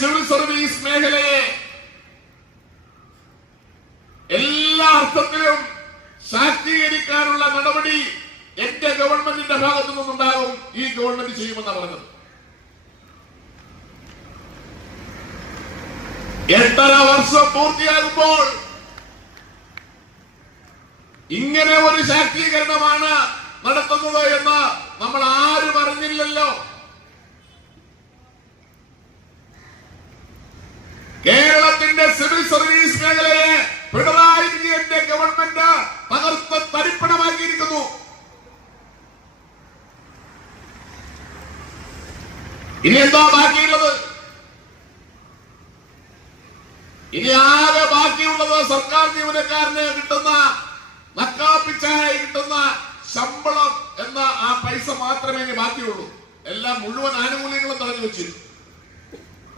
Civil service മേഖലയെ എല്ലാ അർത്ഥത്തിലും ശാക്തീകരിക്കാനുള്ള നടപടി എന്റെ ഗവൺമെന്റിന്റെ ഭാഗത്തു നിന്നുണ്ടാകും. ഈ ഗവൺമെന്റ് ചെയ്യുമെന്നാണ് പറഞ്ഞത്. 8.5 വർഷം പൂർത്തിയാകുമ്പോൾ ഇങ്ങനെ ഒരു ശാക്തീകരണമാണ് നടത്തുന്നത് എന്ന് നമ്മൾ ആരും അറിഞ്ഞില്ലല്ലോ. കേരളത്തിന്റെ സിവിൽ സർവീസ് മേഖലയെ പിണറായി വിജയന്റെ ഗവൺമെന്റ് തകർത്ത് തരിപ്പണമാക്കിയിരിക്കുന്നു. ഇനി എന്താ ബാക്കിയുള്ളത്? ഇനി ആകെ ബാക്കിയുള്ളത് സർക്കാർ ജീവനക്കാരന് കിട്ടുന്ന നക്കാപ്പിച്ചായി കിട്ടുന്ന ശമ്പളം എന്ന ആ പൈസ മാത്രമേ ഇനി ബാക്കിയുള്ളൂ. എല്ലാം മുഴുവൻ ആനുകൂല്യങ്ങളും തടഞ്ഞു വെച്ചിരുന്നു.